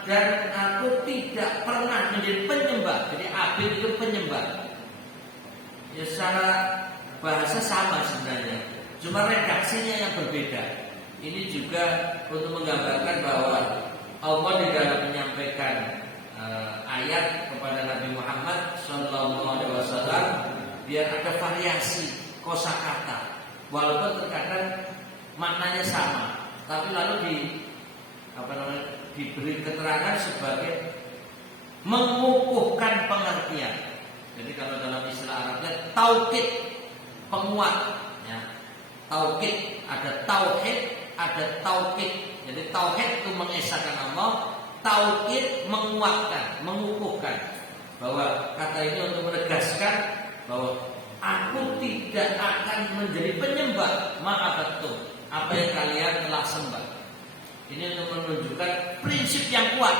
dan aku tidak pernah menjadi penyembah. Jadi abid itu penyembah. Ya, secara bahasa sama sebenarnya, cuma redaksinya yang berbeda. Ini juga untuk menggambarkan bahwa Allah di dalam menyampaikan ayat kepada Nabi Muhammad SAW biar ada variasi kosakata, walaupun terkadang maknanya sama, tapi lalu diberi keterangan sebagai mengukuhkan pengertian. Jadi kalau dalam istilah Arabnya taukid, penguat. Ya. Taukid, ada tauhid, ada taukid. Jadi tauhid itu mengesahkan Allah, taukid menguatkan, mengukuhkan. Bahwa kata ini untuk menegaskan bahwa aku tidak akan menjadi penyembah ma'abattum, apa yang kalian telah sembah. Ini untuk menunjukkan prinsip yang kuat.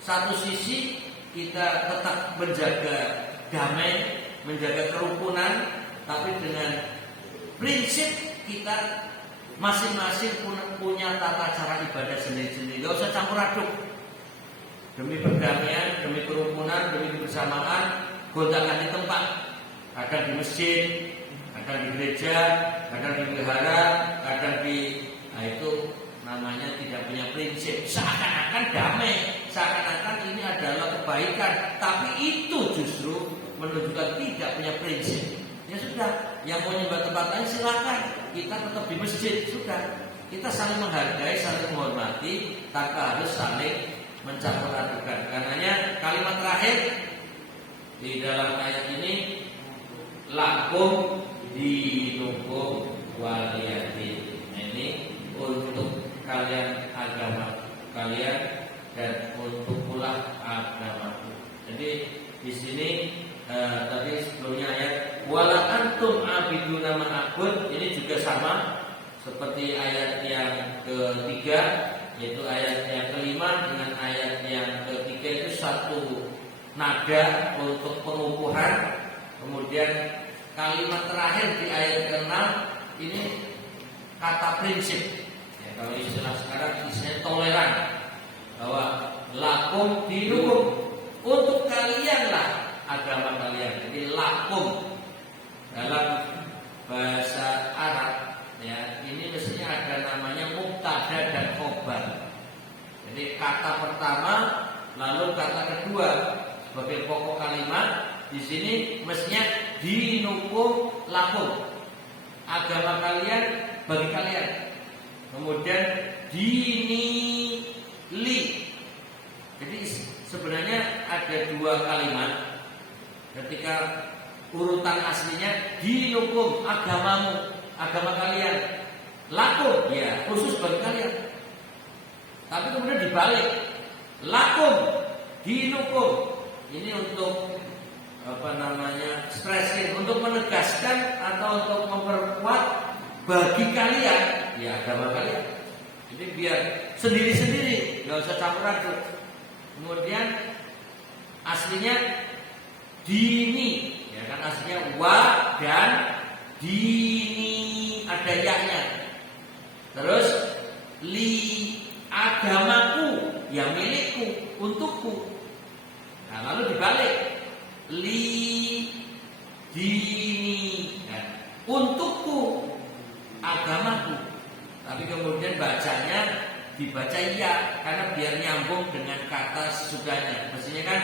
Satu sisi kita tetap menjaga damai, menjaga kerukunan, tapi dengan prinsip kita masing-masing punya tata cara ibadah sendiri-sendiri. Gak usah campur aduk. Demi perdamaian, demi kerukunan, demi kebersamaan, gonta-ganti tempat. Kadang di masjid, kadang di gereja, kadang di wihara, kadang di, nah itu namanya tidak punya prinsip. Seakan-akan damai, seakan-akan ini adalah kebaikan, tapi itu justru menunjukkan tidak punya prinsip. Ya sudah, yang mau nyembah tempat lain silakan. Kita tetap di masjid, sudah. Kita saling menghargai, saling menghormati, tanpa harus saling mencampur adukan. Karenanya kalimat terakhir di dalam ayat ini, lakum dinukum waliyadin. Ini untuk kalian agama kalian dan untuk pula agamaku. Jadi di sini tadi sebelumnya ayat wala antum abiduna ma'abud, ini juga sama seperti ayat yang ketiga, yaitu ayat yang kelima dengan ayat yang ketiga itu satu nada untuk pengukuhan. Kemudian kalimat terakhir di ayat ke-6 ini kata prinsip. Ya, kalau istilah sekarang isinya toleran, bahwa lakum dinukum, untuk kalianlah agama kalian. Jadi lakum dalam bahasa Arab, ya, ini mestinya ada namanya mubtada dan khobar. Jadi kata pertama lalu kata kedua sebagai pokok kalimat. Di sini mestinya dinukum lakum, agama kalian bagi kalian. Kemudian dini li. Jadi sebenarnya ada dua kalimat. Ketika urutan aslinya dinukum, agamamu, agama kalian. Lakum, ya khusus bagi kalian. Tapi kemudian dibalik, lakum, dinukum. Ini untuk stressing, untuk menegaskan atau untuk memperkuat bagi kalian, ya agama kalian. Jadi biar sendiri-sendiri, nggak usah campur aduk. Kemudian aslinya dini, ya kan, aslinya wa dan dini, ada yaknya. Terus li, agamaku, ya milikku, untukku. Nah lalu dibalik, li dini, ya, untukku, agamaku. Tapi kemudian bacanya dibaca ya, karena biar nyambung dengan kata sesudahnya. Mestinya kan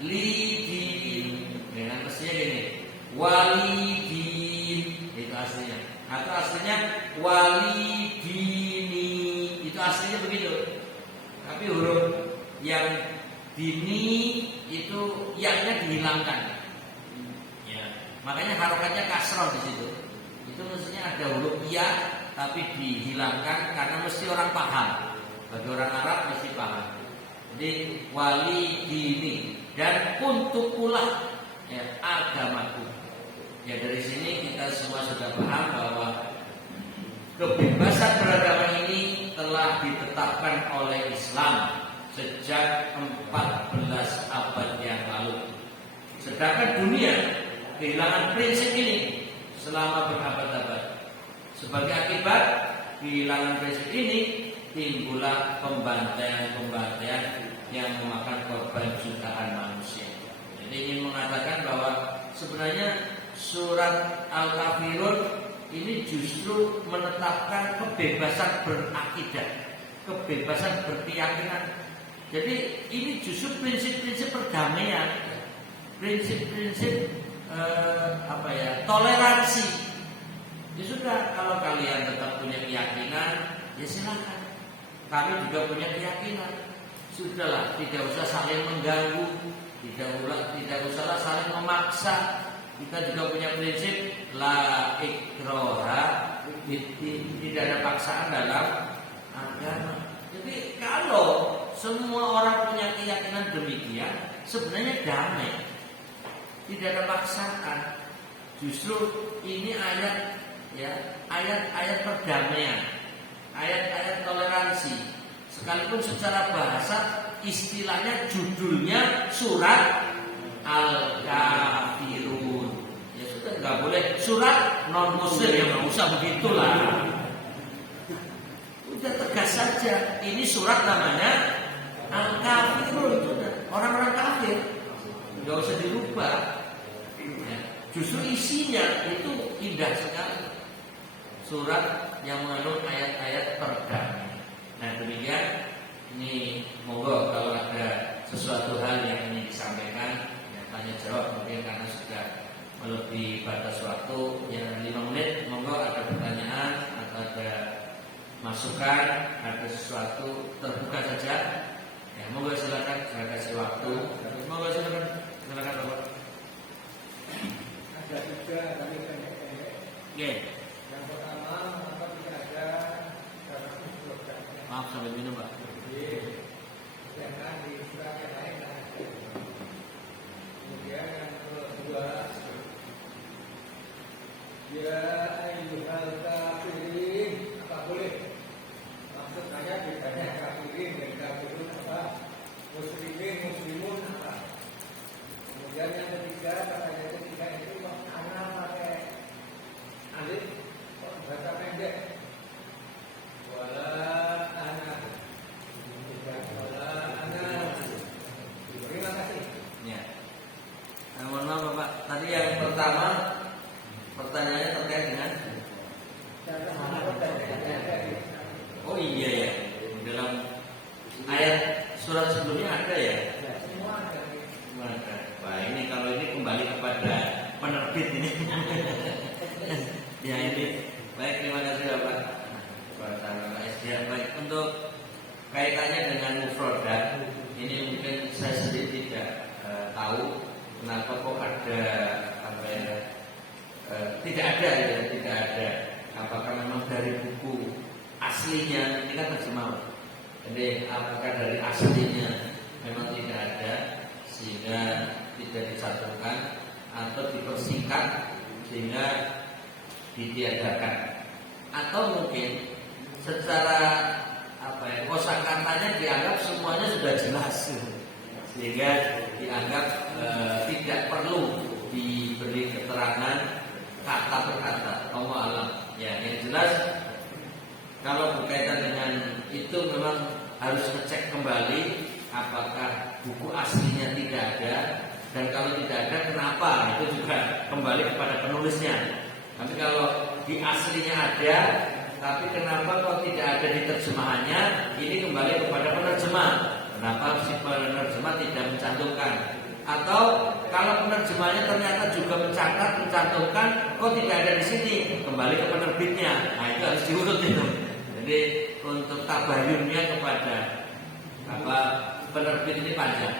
lidin, dengan mestinya gini, walidin, itu aslinya. Atau aslinya walidini, itu aslinya begitu. Tapi huruf yang dini itu yaknya dihilangkan. Ya, Makanya harokatnya kasroh di situ. Itu maksudnya ada huruf ya tapi dihilangkan karena mesti orang paham. Bagi orang Arab mesti paham. Jadi wali dini dan untuk pula ya, agamaku. Ya dari sini kita semua sudah paham bahwa kebebasan beragama ini telah ditetapkan oleh Islam sejak 14 abad yang lalu. Sedangkan dunia kehilangan prinsip ini selama berabad-abad. Sebagai akibat kehilangan prinsip ini timbullah pembantaian-pembantaian yang memakan korban jutaan manusia. Jadi ingin mengatakan bahwa sebenarnya surat Al-Kafirun ini justru menetapkan kebebasan berakidah, kebebasan berkeyakinan. Jadi ini justru prinsip-prinsip perdamaian, prinsip-prinsip toleransi. Ya sudah, kalau kalian tetap punya keyakinan, ya silakan. Kami juga punya keyakinan. Sudahlah, tidak usah saling mengganggu, tidak usahlah saling memaksa. Kita juga punya prinsip la ikroha, tidak ada paksaan dalam agama. Jadi kalau semua orang punya keyakinan demikian, sebenarnya damai, tidak ada paksaan. Justru ini ayat-ayat perdamaian, ayat-ayat toleransi. Sekalipun secara bahasa istilahnya judulnya surat Al-Kafirun. Ya sudah, nggak boleh surat non muslim, ya nggak usah begitulah. Udah tegas saja. Ini surat namanya Al-Kafirun. Sudah, orang-orang kafir. Nggak usah dirubah. Ya, justru isinya itu indah sekali. Surat yang mengandung ayat-ayat perdamaian. Nah demikian, ini monggo kalau ada sesuatu hal yang ingin disampaikan, ya, tanya jawab mungkin karena sudah melebihi batas waktu yang 5 menit. Monggo ada pertanyaan atau ada masukan, ada sesuatu terbuka saja. Ya, monggo silakan, saya kasih waktu. Monggo silakan Bapak. Ada 3 tapi pendek-pendek. Oke. Yang pertama, mengapa tidak ada dalam programnya? Maaf sambil minum Pak. Jangan di surat yang lain ada. Kemudian yang kedua, ya ayyuhal kafirin, apa boleh? Maksud saya bedanya kafirin dan kafirun apa? Muslimun apa? Kemudian yang ketiga, kata ketiga itu anak pakai alif, bahasa pendek. Wala anak. Terima kasih. Ya. Mohon maaf Bapak. Tadi yang pertama pertanyaannya terkait dengan oh iya ya. Dalam ayat surat sebelumnya ada ya? Semua ada. Semua ada. Wah ini kalau ini kembali kepada penerbit ini. Ya ini. Baik, terima kasih Bapak. Ya baik, untuk kaitannya dengan mufradat ini mungkin saya sendiri tidak tahu kenapa kok ada tidak ada. Apakah memang dari buku aslinya ini kan terjemah. Jadi apakah dari aslinya memang tidak ada sehingga tidak disatukan atau dipersingkat sehingga ditiadakan, atau mungkin secara kosakatanya dianggap semuanya sudah jelas sehingga dianggap tidak perlu diberi keterangan kata per kata. Allah alam. Ya, yang jelas kalau berkaitan dengan itu memang harus ngecek kembali apakah buku aslinya tidak ada, dan kalau tidak ada kenapa, itu juga kembali kepada penulisnya. Tapi kalau di aslinya ada tapi kenapa kok tidak ada di terjemahannya, ini kembali kepada penerjemah. Kenapa si penerjemah tidak mencantumkan? Atau kalau penerjemahnya ternyata juga mencantumkan, kok tidak ada di sini, kembali ke penerbitnya. Nah itu harus diurut itu. Jadi untuk tabayunnya kepada penerbit ini panjang.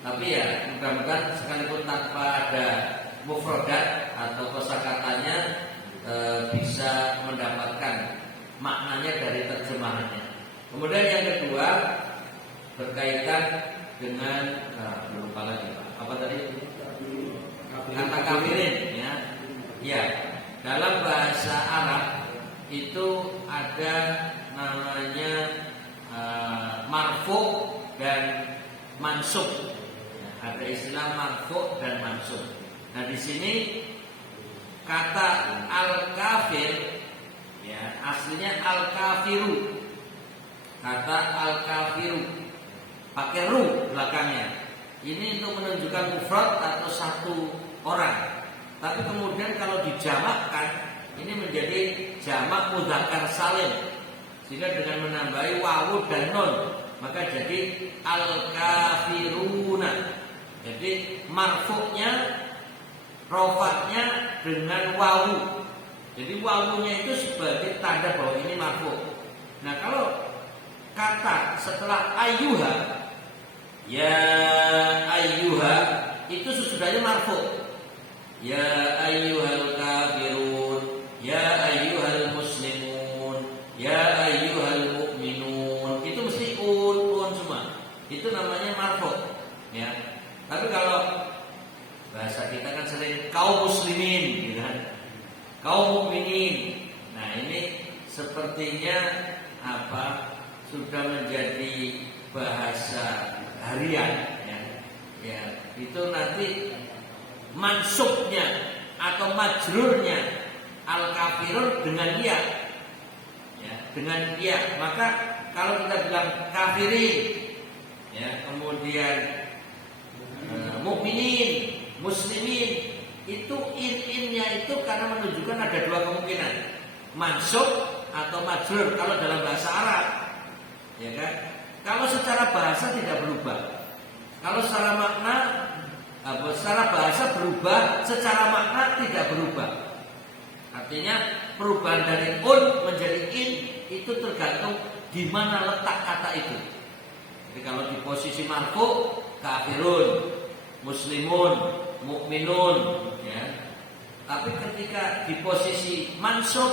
Tapi ya mudah-mudahan sekalipun tanpa ada mufradat atau kosakatanya bisa mendapatkan maknanya dari terjemahannya. Kemudian yang kedua berkaitan dengan lupa lagi Pak. Apa tadi? Kata kafirin ya. Ya, dalam bahasa Arab itu ada namanya marfu dan mansub. Ada istilah marfu dan mansub. Nah, di sini kata al-kafir ya, aslinya al-kafiru. Kata al-kafiru pakai ru belakangnya. Ini untuk menunjukkan mufrad atau satu orang. Tapi kemudian kalau dijamakkan ini menjadi jamak mudzakkar salim. Sehingga dengan menambahi wawu dan nun maka jadi al-kafiruna. Jadi marfu'nya rofa'nya dengan wawu. Jadi wawunya itu sebagai tanda bahwa ini marfu'. Nah, kalau kata setelah ayyuha, ya ayyuha itu sesudahnya marfu'. Ya ayyuhal kafirun, ya ayyuhal muslimun, ya ayyuhal mu'minun. Itu mesti un semua. Itu namanya marfu'. Ya. Tapi kalau bahasa kita kan sering kaum muslimin, gitu kan? Kaum mukminin. Nah, ini sepertinya sudah menjadi bahasa harian ya. Ya, itu nanti mansubnya atau majrurnya al-kafirun dengan ya. Ya, dengan ya. Maka kalau kita bilang kafirin ya, kemudian mukminin, muslimin, itu in-nya itu karena menunjukkan ada dua kemungkinan, mansub atau majrur kalau dalam bahasa Arab, ya kan? Kalau secara bahasa tidak berubah, kalau secara makna, secara bahasa berubah, secara makna tidak berubah. Artinya perubahan dari un menjadi in itu tergantung di mana letak kata itu. Jadi kalau di posisi marfu, kafirun, muslimun, mukminun, ya. Tapi ketika di posisi mansub,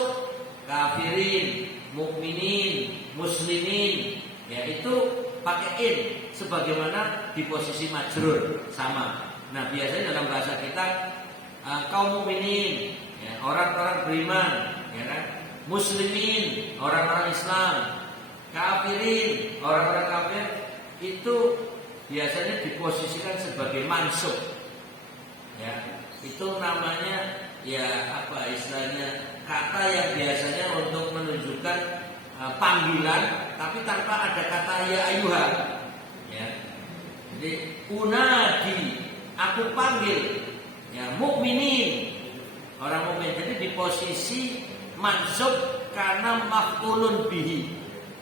kafirin, mukminin, muslimin, ya itu pakai in sebagaimana di posisi majrur sama. Nah, biasanya dalam bahasa kita kaum mukminin, ya, orang-orang beriman, ya kan? Muslimin, orang-orang Islam, kafirin, orang-orang kafir itu biasanya diposisikan sebagai mansub. Ya, itu namanya ya istilahnya kata yang biasanya untuk menunjukkan panggilan tapi tanpa ada kata ya ayyuha. Ya. Jadi unadi, aku panggil ya mukminin, orang mukmin. Jadi di posisi mansub karena maf'ulun bihi,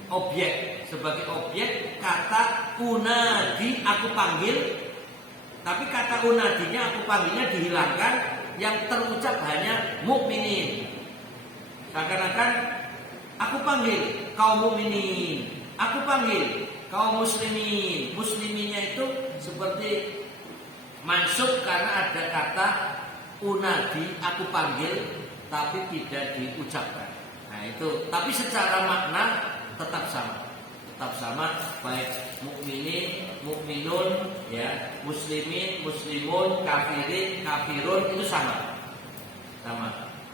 objek, sebagai objek kata unadi, aku panggil. Tapi kata unadinya, aku panggilnya dihilangkan, yang terucap hanya mukminin. Seakan-akan aku panggil kaum mukminin, aku panggil kaum muslimin. Musliminnya itu seperti mansub karena ada kata unadi, aku panggil, tapi tidak diucapkan. Nah itu, tapi secara makna tetap sama, baik mukminin, mukminun, ya, muslimin, muslimun, kafirin, kafirun itu sama.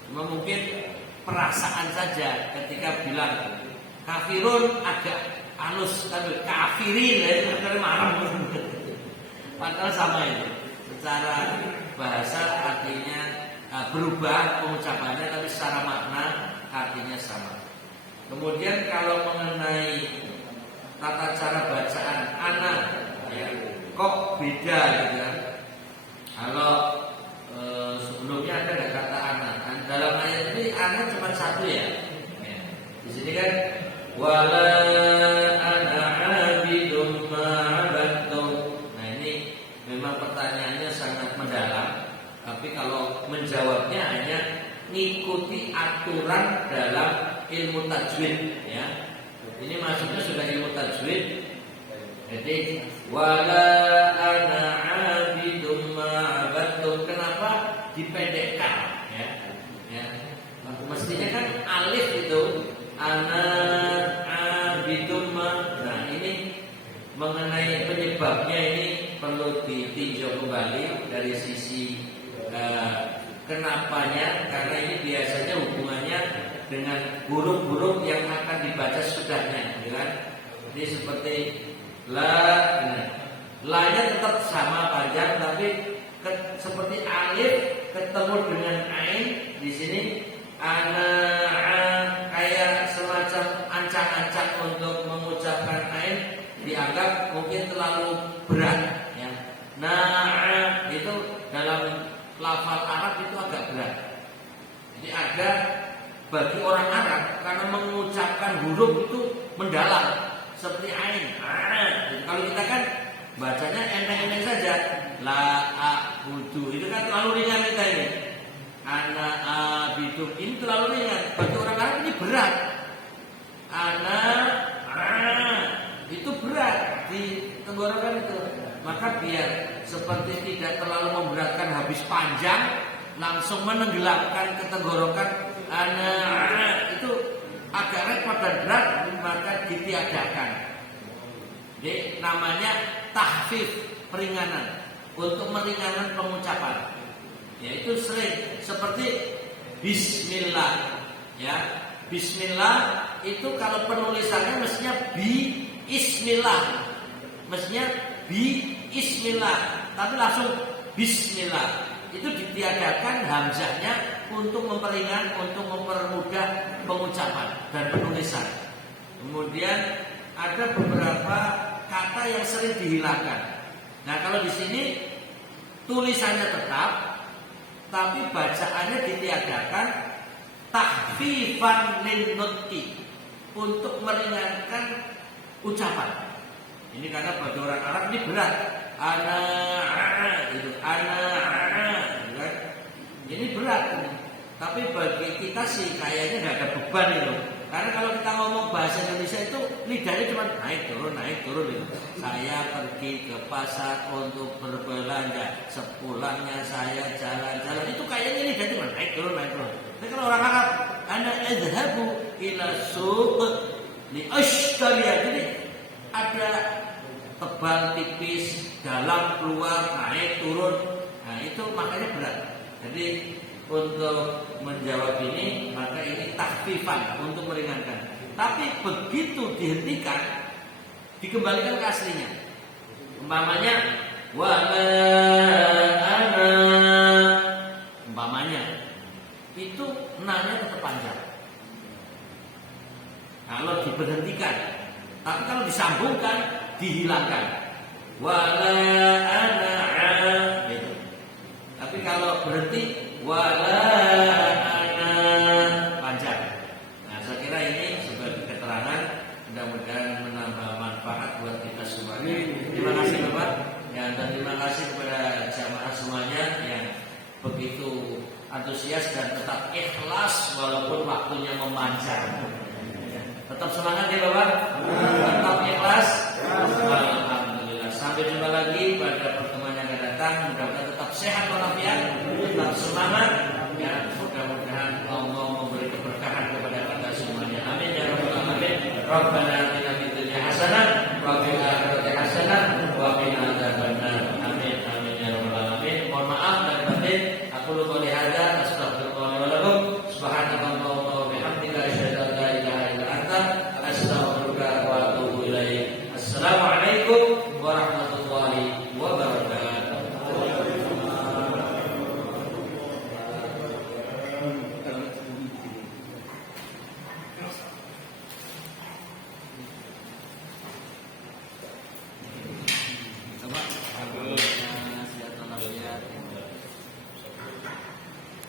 Cuma mungkin perasaan saja ketika bilang kafirun agak halus, tapi kafirin ya marah. Padahal sama itu. Secara bahasa artinya berubah pengucapannya, tapi secara makna artinya sama. Kemudian kalau mengenai tata cara bacaan anak, ya, kok beda gitu kan? Kalau sebelumnya ada nggak kata anak? Dalam ayat ini anak cuma satu ya. Di sini kan wala ana abidum ma'abadtum. Nah ini memang pertanyaannya sangat mendalam. Tapi kalau menjawabnya hanya ngikuti aturan dalam ilmu tajwid, ya. Ini maksudnya sudah ilmu tajwid. Jadi wala ana abidum ma'abadtum. Kenapa mengenai penyebabnya ini perlu ditinjau kembali dari sisi kenapanya, karena ini biasanya hubungannya dengan huruf-huruf yang akan dibaca sudahnya, ya kan? Ini seperti la-nya tetap sama panjang, tapi seperti alif ketemu dengan ain di sini, kayak semacam ancang-ancang untuk mengucapkan ain dianggap mungkin terlalu berat, ya. Nah, itu dalam lafal Arab itu agak berat. Jadi ada bagi orang Arab karena mengucapkan huruf itu mendalam seperti ain. Kalau kita kan bacanya enteng-enteng saja, la a'budu itu kan terlalu ringan kita ini. Ana abidu ini terlalu ringan. Bagi orang Arab ini berat. Ana itu berat di tenggorokan itu. Maka biar seperti tidak terlalu memberatkan habis panjang, langsung menenggelamkan ke tenggorokan, itu agak repot dan berat, maka ditiadakan. Jadi namanya tahfif, peringanan, untuk meringankan pengucapan. Yaitu sering seperti Bismillah, ya. Bismillah itu kalau penulisannya mestinya Bismillah, mestinya Bismillah, tapi langsung Bismillah. Itu ditiadakan hamzahnya untuk memperingan, untuk mempermudah pengucapan dan penulisan. Kemudian ada beberapa kata yang sering dihilangkan. Nah, kalau di sini tulisannya tetap, tapi bacaannya ditiadakan tahfifan lin nutqi, untuk meringankan ucapan. Ini karena bagi orang Arab ini berat. Gitu. Ini berat. Tapi bagi kita sih kayaknya nggak ada beban itu. Karena kalau kita ngomong bahasa Indonesia itu lidahnya cuma naik turun gitu. Saya pergi ke pasar untuk berbelanja, sepulangnya saya jalan-jalan. Itu kayaknya lidahnya cuma naik turun. Tapi kalau orang Arab, ana adhabu ila suq li ashtariya. Jadi ada tebal, tipis, dalam, keluar, naik, turun. Nah, itu makanya berat. Jadi untuk menjawab ini, maka ini tahfifan, untuk meringankan. Tapi begitu dihentikan, dikembalikan ke aslinya. Umpamanya wala ana, umpamanya itu nanya tetap panjang kalau diberhentikan. Tapi kalau disambungkan, dihilangkan. Wala ana gitu. Tapi kalau berhenti, wala ana panjang. Nah, saya kira ini sebagai keterangan, mudah-mudahan menambah manfaat buat kita semuanya. Terima kasih Bapak, dan terima kasih kepada jamaah semuanya yang begitu antusias dan tetap ikhlas walaupun waktunya memanjang. Tetap semangat ya Bapak, tetap ikhlas. Alhamdulillah. Sampai jumpa lagi pada pertemuan yang akan datang. Mudah-mudahan tetap sehat walafiat, tetap semangat. Ya, mudah-mudahan Allah memberi keberkahan kepada kita semuanya. Amin ya rabbal alamin. Rabbana